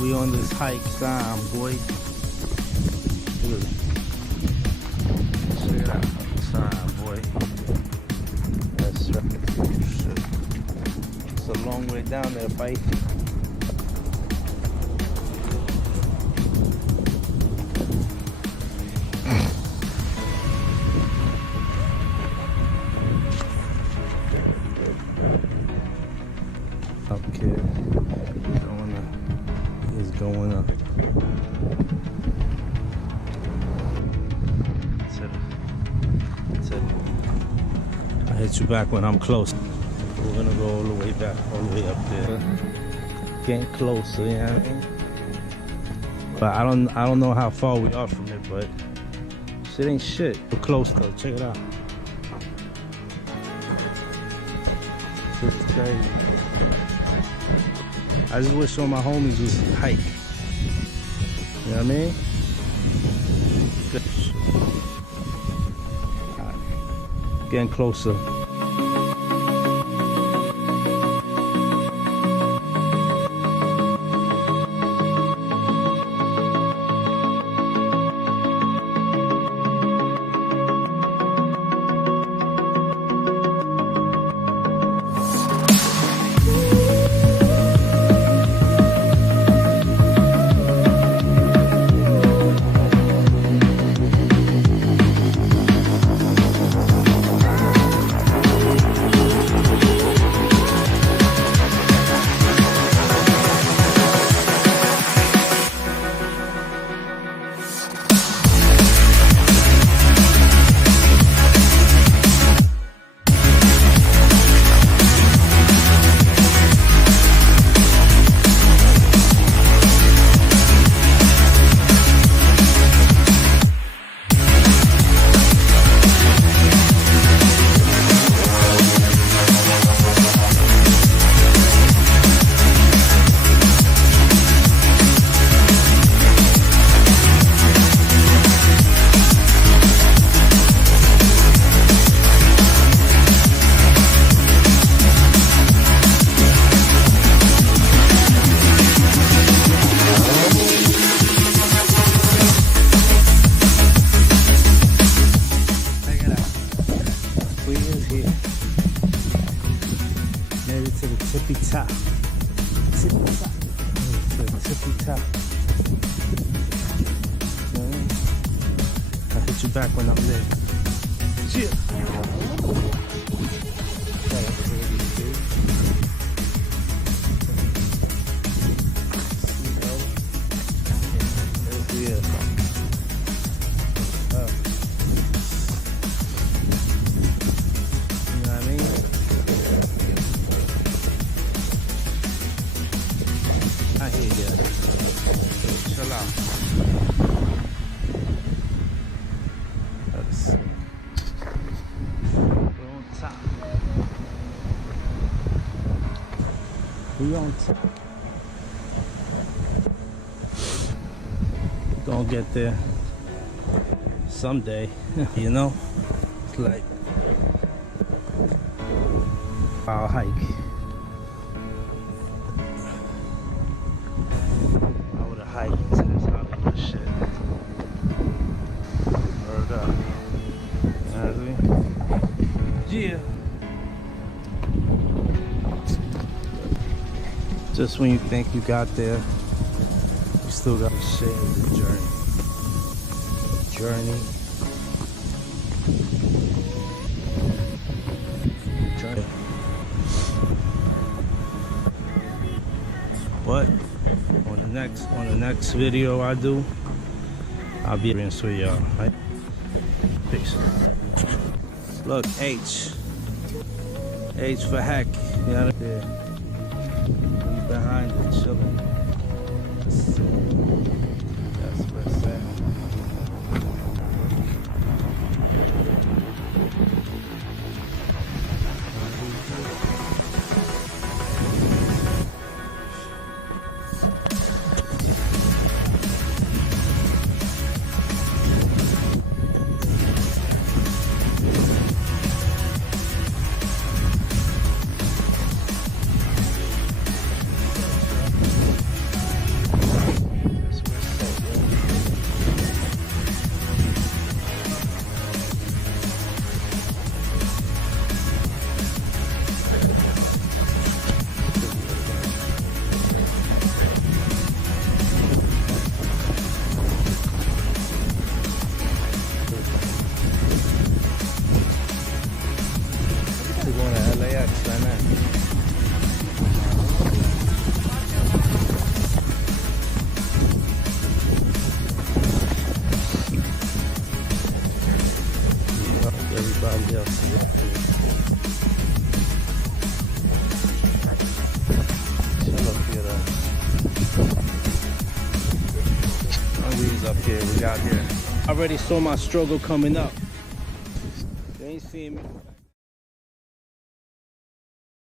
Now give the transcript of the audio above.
we on this hike time, boy. Look. Check it out. Time, boy. That's right. Shit. It's a long way down there, bike. Okay, going up. I'll hit you back when I'm close. We're gonna go all the way back, all the way up there. Getting closer, you know what I mean? But I don't know how far we are from it, but shit ain't shit. We're close though, check it out. This is crazy. I just wish all my homies was hike. You know what I mean? Good. Right. Getting closer. Tippy top. Tippy top. Tippy top. I'll hit you back when I'm there. Cheers. Chill out. Let's see. We're on top. We on top. We're gonna get there someday, you know? It's like our hike. Hike into this Hollywood shit. Word up. Yeah. Just when you think you got there, you still got to share the journey. Journey. But on the next video I do, I'll be with y'all, right? Peace. Look, H for heck, you know what I mean? He's behind it, chilling. That's where it's at. is up here. We got here. I already saw my struggle coming up. They ain't seeing me.